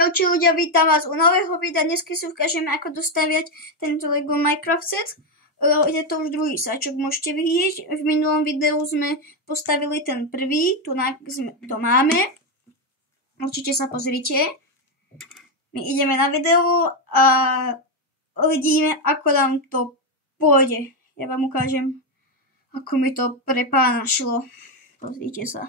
Čaute ľudia, vítam vás u nového videa. Dneska si ukážeme, ako dostaviať tento Lego Minecraft set. Je to už druhý sáčok, môžete vidieť. V minulom videu sme postavili ten prvý, tu to máme. Určite sa pozrite. My ideme na video a uvidíme, ako nám to pôjde. Ja vám ukážem, ako mi to pre pána šlo. Pozrite sa.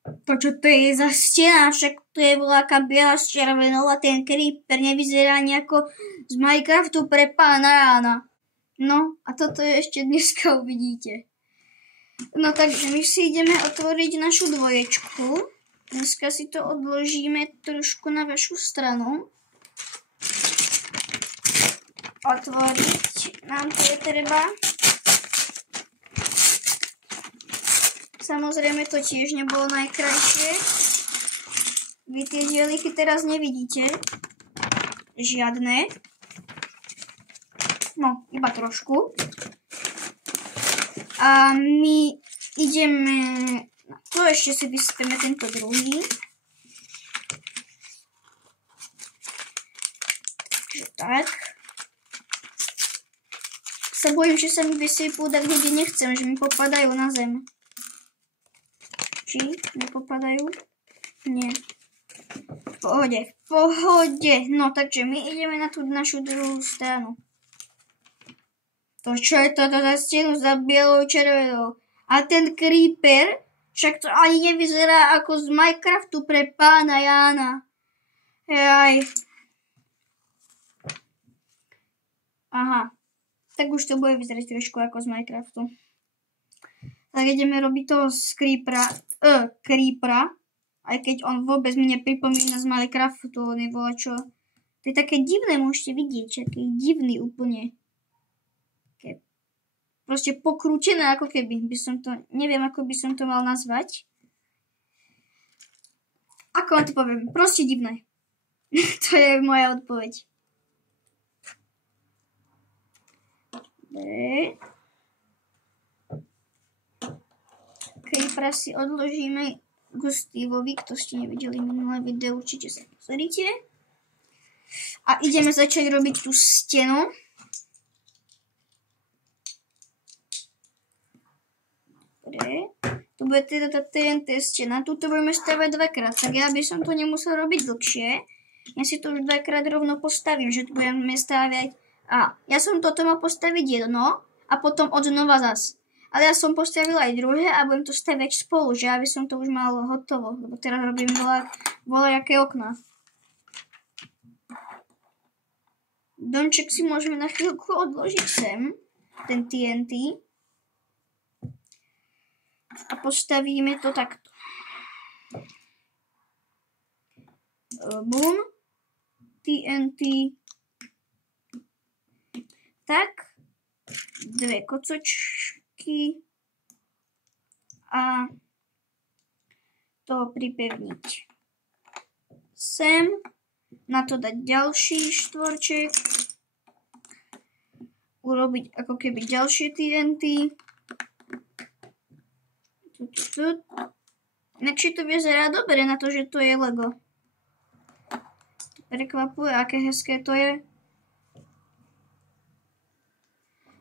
To, čo to je za stena, však to je voľaká biela s červenou a ten creeper nevyzerá nejako z Minecraftu pre pána rána. No, a toto je ešte dneska uvidíte. No takže my si ideme otvoriť našu dvoječku. Dneska si to odložíme trošku na vašu stranu. Otvoriť nám to je treba. Samozrejme to tiež nebolo najkrajšie. Vy tie dieliky teraz nevidíte. Žiadne. No, iba trošku. A my ideme na to, ešte si vysypeme tento druhý. Takže tak. Sa bojím, že sa mi vysypú tak, kde nechcem, že mi popadajú na zem. Či nepopadajú? Nie. V pohode, v pohode. No takže my ideme na tú našu druhú stranu. To čo je toto za stenu za bielou červenou? A ten creeper, však to ani nevyzerá ako z Minecraftu pre pána Jána. Jaj. Aha. Tak už to bude vyzerať trošku ako z Minecraftu. Tak ideme robiť toho z creepera, aj keď on vôbec mi nepripomína z Minecraftu, on je čo. To je také divné, môžete vidieť, taký divný úplne. Také proste pokrútené, ako keby by som to, neviem, ako by som to mal nazvať. Ako vám to poviem, proste divné. To je moja odpoveď. Dobre. Creepera si odložíme k Steveovi, kto ste nevideli minulé video, určite sa pozrite. A ideme začať robiť tú stenu. Dobre. Tu bude teda tá TNT stena. Tuto budeme stavať dvakrát, tak ja by som to nemusel robiť dlhšie. Ja si to už dvakrát rovno postavím, že tu budeme stavať. A ja som toto mal postaviť jedno a potom od znova zas. Ale ja som postavila aj druhé a budem to staviať spolu, že aby som to už mal hotovo. Lebo teraz robím voľajaké okná. Domček si môžeme na chvíľku odložiť sem. Ten TNT. A postavíme to takto. Bum. TNT. Tak. Dve kocočky. A to pripevniť sem, na to dať ďalší štvorček, urobiť ako keby ďalšie TNT. Inakšie to vyzerá dobre na to, že to je Lego. Prekvapuje, aké hezké to je.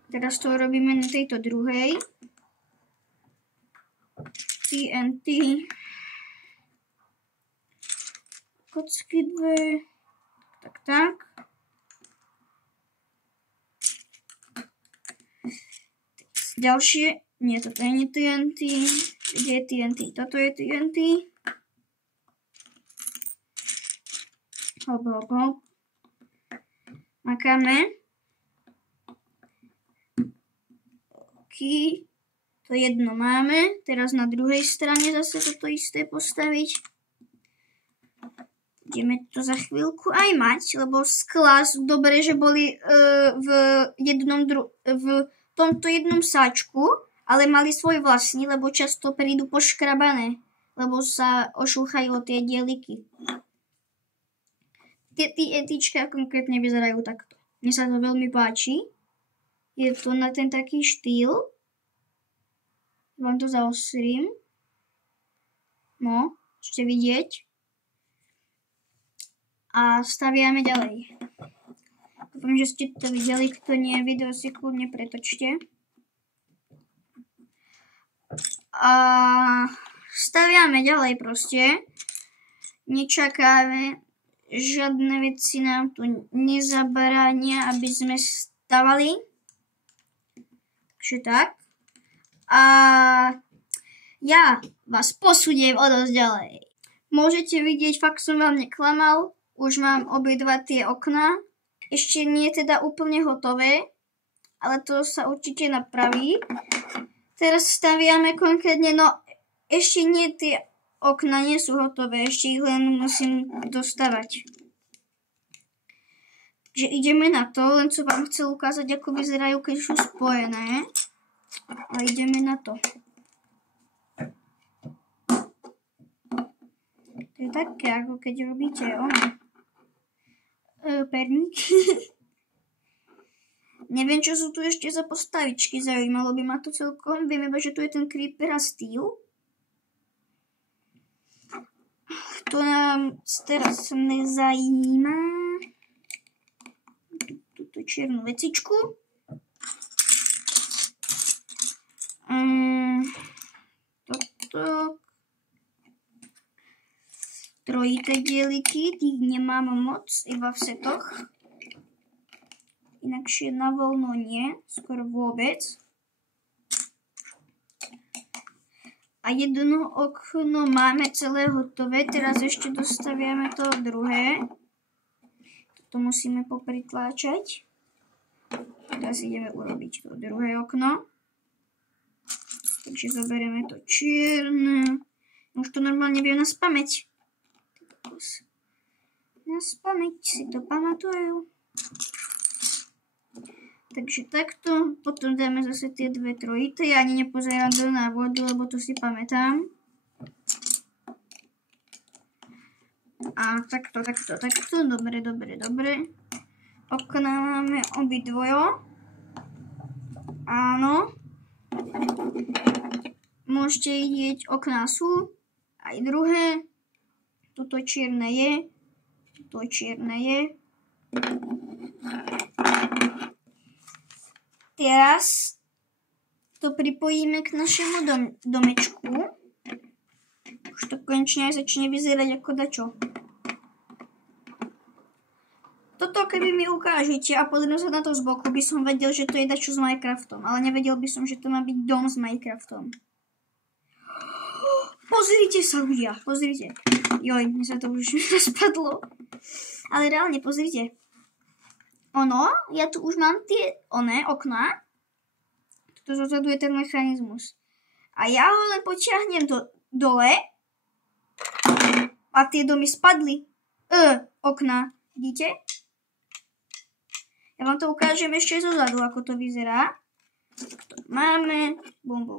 Teraz to robíme na tejto druhej. TNT. Kocky dve. Tak. Ďalšie. Nie, toto nie je TNT. Kde je TNT? Toto je TNT. Hop. Makáme. To jedno máme. Teraz na druhej strane zase toto isté postaviť. Ideme to za chvíľku aj mať, lebo skla sú dobre, že boli v tomto jednom sáčku, ale mali svoj vlastný, lebo často prídu poškrabané, lebo sa ošúchajú tie dieliky. Tie etička konkrétne vyzerajú takto. Mne sa to veľmi páči. Je to na ten taký štýl. Vám to zaostrím. No, chcete vidieť. A staviame ďalej. Dúfam, že ste to videli, kto nie, video si kľudne pretočte. A staviame ďalej proste. Nečakáme, žiadne veci nám tu nezabránia, aby sme stavali. Takže tak. A ja vás posúdiem o dosť ďalej. Môžete vidieť, fakt som vám neklamal. Už mám obidva tie okná. Ešte nie je teda úplne hotové, ale to sa určite napraví. Teraz staviame konkrétne, no ešte nie, tie okná nie sú hotové, ešte ich len musím dostavať. Takže ideme na to, len som vám chcel ukázať, ako vyzerajú, keď sú spojené. A ideme na to. To je také, ako keď robíte perníky. Neviem, čo sú tu ešte za postavičky, zaujímalo by ma to celkom. Viem iba, že tu je ten creeper a steel. To nám teraz nezajíma. Túto čiernu vecičku. Toto. Trojité dieliky, tých nemám moc, iba v setoch. Inakšie na voľno nie, skoro vôbec. A jedno okno máme celé hotové, teraz ešte dostaviame to druhé. Toto musíme popritláčať. Teraz ideme urobiť to druhé okno. Takže zoberieme to čierne. Už to normálne viem na spamäť. Na spamäť si to pamatujú. Takže takto. Potom dáme zase tie dve trojité. Ja ani nepozerám do návodu, lebo to si pamätám. A takto. Dobre. Okná máme obidvojo. Áno. Môžete vidieť, okná sú. Aj druhé. Toto čierne je. Toto čierne je. Teraz to pripojíme k našemu domečku. Už to konečne začne vyzerať ako dačo. Toto keby mi ukážete a pozriem sa na to z boku, by som vedel, že to je dačo s Minecraftom. Ale nevedel by som, že to má byť dom s Minecraftom. Pozrite sa, ľudia, pozrite. Joj, mne sa to už rozpadlo. Ale reálne, pozrite. Ja tu už mám tie okná. Toto zozadu je ten mechanizmus. A ja ho len potiahnem dole. A tie domy spadli. Okná. Vidíte? Ja vám to ukážem ešte zozadu, ako to vyzerá. To máme. Bum.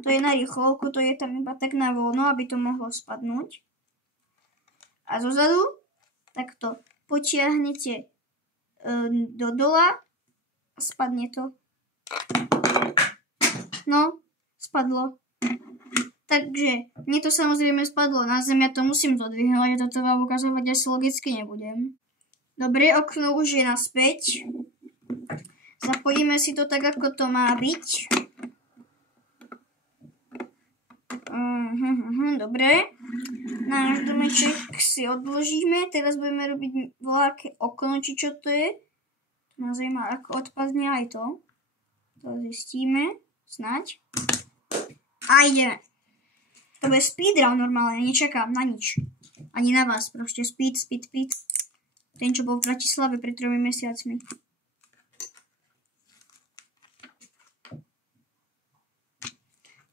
To je na rýchlovku, to je tam iba tak na voľno, aby to mohlo spadnúť. A zozadu takto potiahnete do dola a spadne to. No, spadlo. Takže, mne to samozrejme spadlo na zem, ja to musím zodvihnúť, že toto vám ukazovať asi logicky nebudem. Dobre, okno už je naspäť. Zapojíme si to tak, ako to má byť. Dobre. Náš domeček si odložíme. Teraz budeme robiť voľaké okno, či čo to je. To nás zaujíma, ako odpadne aj to. To zistíme. Snaď. A ideme. To bude speedrun normálne. Nečakám na nič. Ani na vás. Proste speed. Ten, čo bol v Bratislave pred 3 mesiacmi.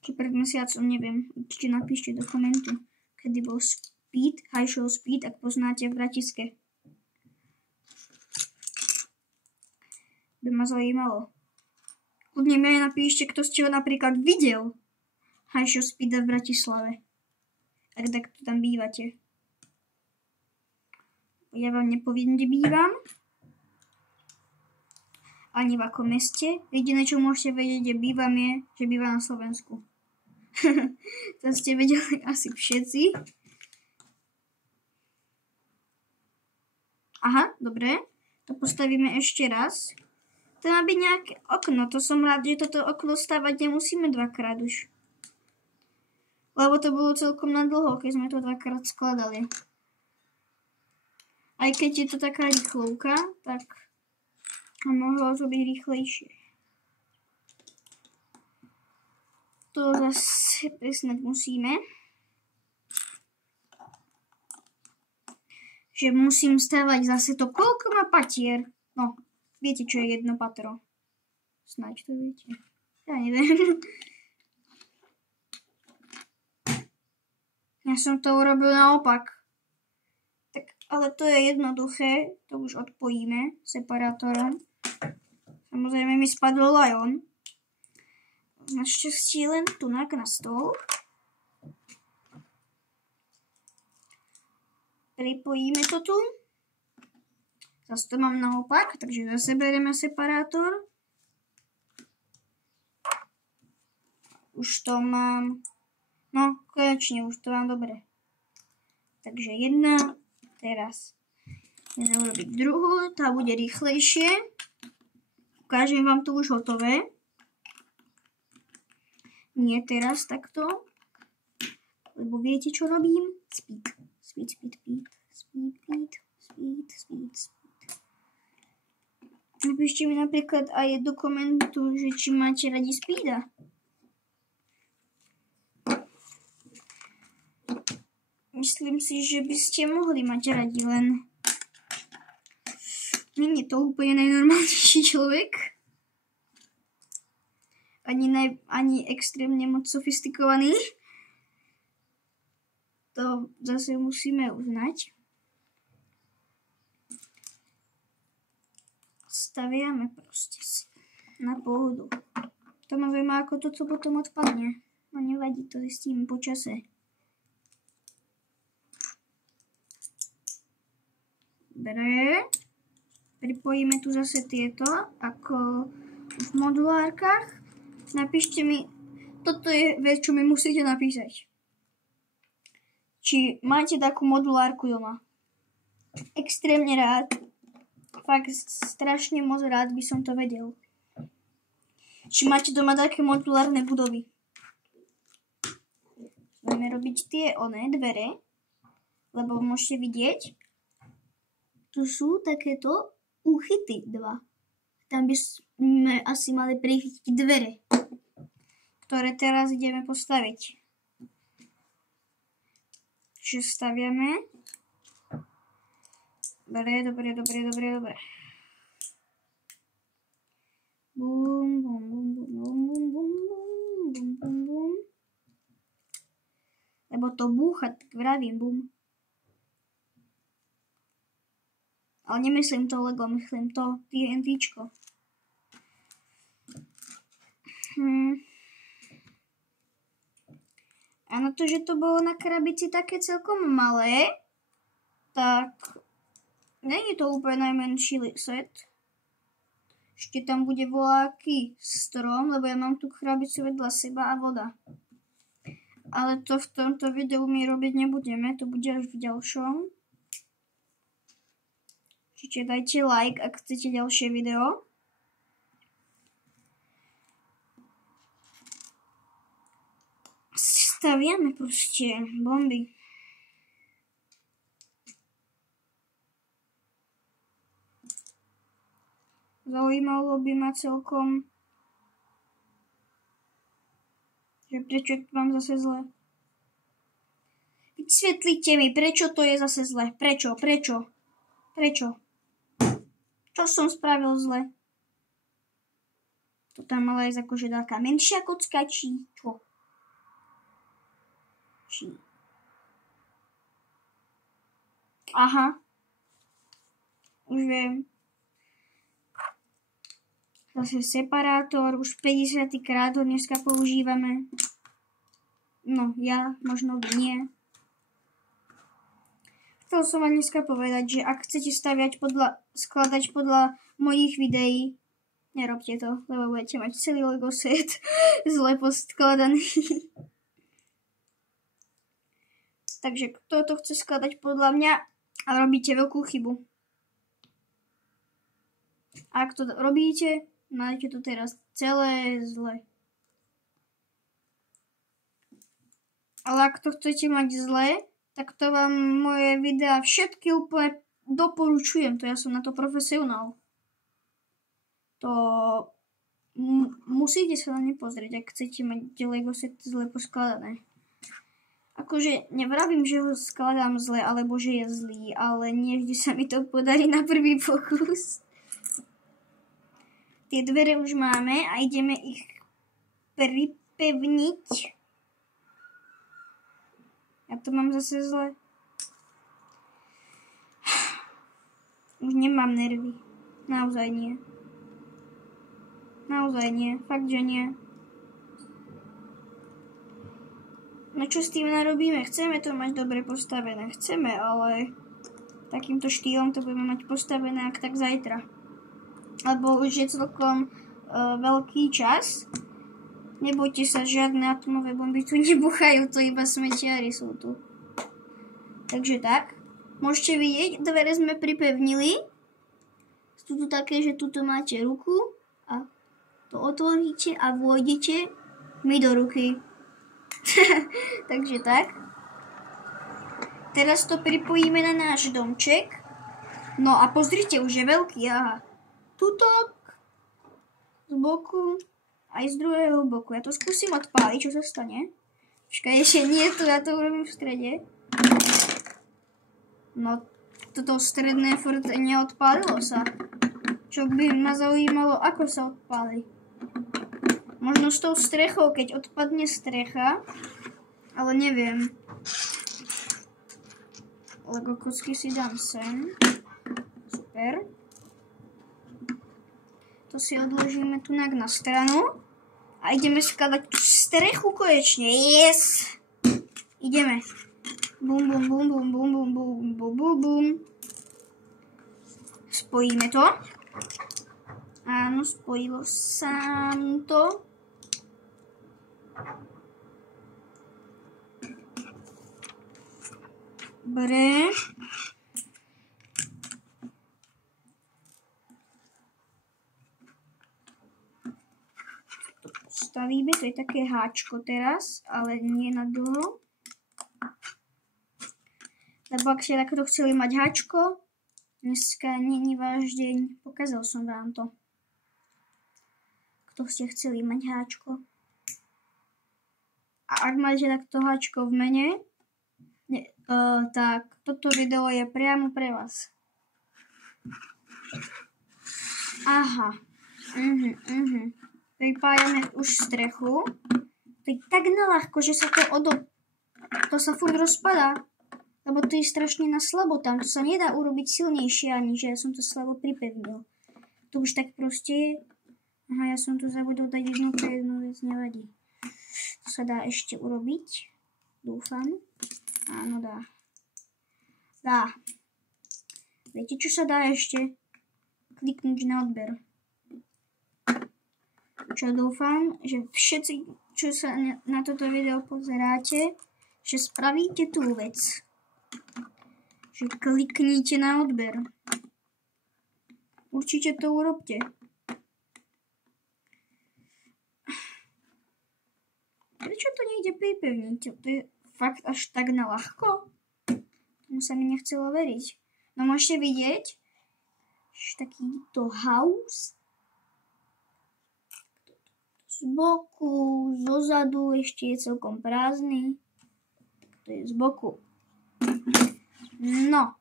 Či pred mesiacom, neviem. Určite napíšte do komentu, kedy bol speed, high show speed, ak poznáte v Bratiske. By ma zaujímalo. Kľudne mi aj napíšte, kto ste ho napríklad videl. High show speeda v Bratislave. Ak takto tam bývate. Ja vám nepoviem, kde bývam. Ani v akom meste. Jediné, čo môžete vedieť, kde bývam, je, že bývam na Slovensku. To ste vedeli asi všetci. Aha, dobre. To postavíme ešte raz. To má byť nejaké okno. To som rád, že toto okno stavať nemusíme dvakrát už. Lebo to bolo celkom na dlho, keď sme to dvakrát skladali. Aj keď je to taká rýchlovka, tak mohlo to byť rýchlejšie. To zase presnať musíme. Že musím stavať zase to, koľko má patier. No, viete, čo je jedno patro? Snáď to viete. Ja neviem. Ja som to urobil naopak. Tak, ale to je jednoduché. To už odpojíme separátorom. Samozrejme mi spadol aj on. Našťastie len tu na stôl. Pripojíme to tu. Zase to mám naopak, takže zase bereme separátor. Už to mám... No, konečne, už to mám dobre. Takže jedna, teraz idem urobiť druhú, tá bude rýchlejšie. Ukážem vám to už hotové. Nie teraz takto, lebo viete, čo robím? Speed. Napíšte mi napríklad aj do komentu, že či máte radi speeda. Myslím si, že by ste mohli mať radi, len nie je to úplne najnormálnejší človek. Ani extrémne moc sofistikovaný. To zase musíme uznať. Staviame proste si na pohodu. To ma zaujíma, ako toto potom odpadne. No nevadí, to zistíme po čase. Dobre. Pripojíme tu zase tieto, ako v modulárkach. Napíšte mi, toto je vec, čo mi musíte napísať. Či máte takú modulárku doma. Extrémne rád. Fakt strašne moc rád by som to vedel. Či máte doma také modulárne budovy. Budeme robiť tie dvere, lebo môžete vidieť, tu sú takéto úchyty dva. Tam by sme asi mali prichytiť dvere, ktoré teraz ideme postaviť. Čiže staviame. Dobre. Bum. Lebo to búcha, tak vravím bum. Ale nemyslím to Lego, myslím to TNTčko. A na to, že to bolo na krabici také celkom malé, tak nie je to úplne najmenší set. Ešte tam bude voľaký strom, lebo ja mám tú krabicu vedľa seba a voda. Ale to v tomto videu my robiť nebudeme, to bude až v ďalšom. Čiže dajte like, ak chcete ďalšie video. Staviame proste bomby. Zaujímalo by ma celkom, že prečo to mám zase zle. Vysvetlite mi, prečo to je zase zle. Prečo? Čo som spravil zle? To tam mala ísť akože taká menšia kocka, či čo? Aha. Už viem. Zase separátor, už 50 krát ho dneska používame. No, ja, možno nie. Chcel som vám dneska povedať, že ak chcete skladať podľa mojich videí, nerobte to, lebo budete mať celý Lego set zle poskladaný. Takže kto to chce skladať podľa mňa a robíte veľkú chybu. A ak to robíte, máte to teraz celé zle. Ale ak to chcete mať zle, tak to vám moje videá všetky úplne doporučujem. To ja som na to profesionál. To musíte sa na ne pozrieť, ak chcete mať Lego set zle poskladané. Akože nevravím, že ho skladám zle, alebo že je zlý, ale nie vždy sa mi to podarí na prvý pokus. Tie dvere už máme a ideme ich pripevniť. Ja to mám zase zle. Už nemám nervy. Naozaj nie. Naozaj nie. Fakt, že nie. No čo s tým narobíme? Chceme to mať dobre postavené. Chceme, ale takýmto štýlom to budeme mať postavené ak tak zajtra. Lebo už je celkom veľký čas. Nebojte sa, žiadne atomové bomby tu nebuchajú, to iba smetiari sú tu. Takže tak. Môžete vidieť, dvere sme pripevnili. Sú tu také, že tuto máte ruku a to otvoríte a vôjdete mi do ruky. Takže tak. Teraz to pripojíme na náš domček. No a pozrite, už je veľký, aha. Tuto z boku aj z druhého boku. Ja to skúsim odpáliť, čo sa stane. Počkaj, ešte nie tu, ja to urobím v strede. No, toto stredné furt neodpálilo sa. Čo by ma zaujímalo, ako sa odpáli. Možno s tou strechou, keď odpadne strecha, ale neviem. Lego kocky si dám sem. Super. To si odložíme tu na stranu. A ideme skladať tú strechu konečne. Yes! Ideme. Bum, bum, bum, bum, bum, bum, bum, bum, bum, bum. Spojíme to. Áno, spojilo sa to. Dobre. Stavíme, to je také háčko teraz, ale nie na dlho. Lebo ak ste takto chceli mať háčko, dneska není váš deň, pokazal som vám to. Kto ste chceli mať háčko. A ak máte takto háčko v mene, tak toto video je priamo pre vás. Aha. Pripájame už strechu. To je tak naľahko, že sa to sa furt rozpadá. Lebo to je strašne na slabo tam. To sa nedá urobiť silnejšie, ani že ja som to slabo pripevnil. To už tak proste je. Aha, ja som tu zabudol dať jednu vec, nevadí. To sa dá ešte urobiť. Dúfam. Áno, dá. Dá. Viete, čo sa dá ešte? Kliknúť na odber. Čo dúfam, že všetci, čo sa na toto video pozeráte, že spravíte tú vec. Že kliknite na odber. Určite to urobte. Prečo to nejde pripevniť? To je fakt až tak na ľahko? Tomu sa mi nechcelo veriť. No môžete vidieť, že takýto house z boku, zozadu ešte je celkom prázdny. To je z boku. No.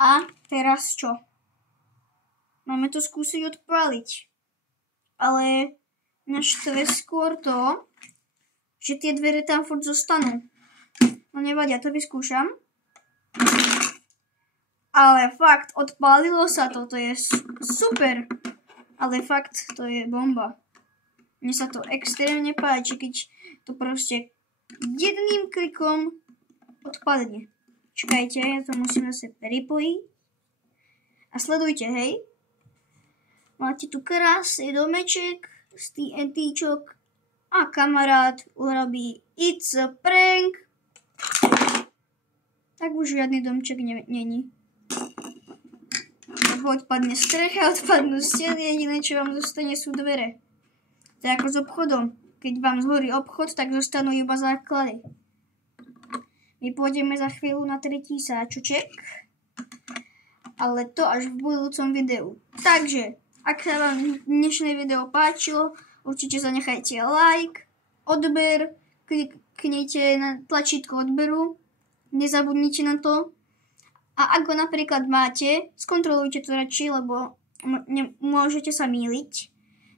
A teraz čo? Máme to skúsiť odpáliť. Ale naštve skôr to, že tie dvere tam furt zostanú. No nevadia, to vyskúšam. Ale fakt, odpálilo sa to, to je super. Ale fakt, to je bomba. Mne sa to extrémne páči, keď to proste jedným klikom odpadne. Čakajte, ja to musím zase pripojiť. A sledujte, hej. Máte tu krásny domeček z TNTčok a kamarát urobí It's a prank. Tak už žiadny domček není. odpadne strecha, odpadnú steny, jediné, čo vám zostane, sú dvere. To je ako s obchodom. Keď vám zhorí obchod, tak zostanú iba základy. My pôjdeme za chvíľu na tretí sáčoček, ale to až v budúcom videu. Takže, ak sa vám dnešné video páčilo, určite zanechajte like, odber, kliknite na tlačítko odberu, nezabudnite na to. A ak ho napríklad máte, skontrolujte to radšej, lebo môžete sa mýliť.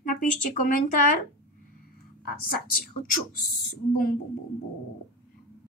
Napíšte komentár a zatiaľ čus. Bum, bum, bum, bum.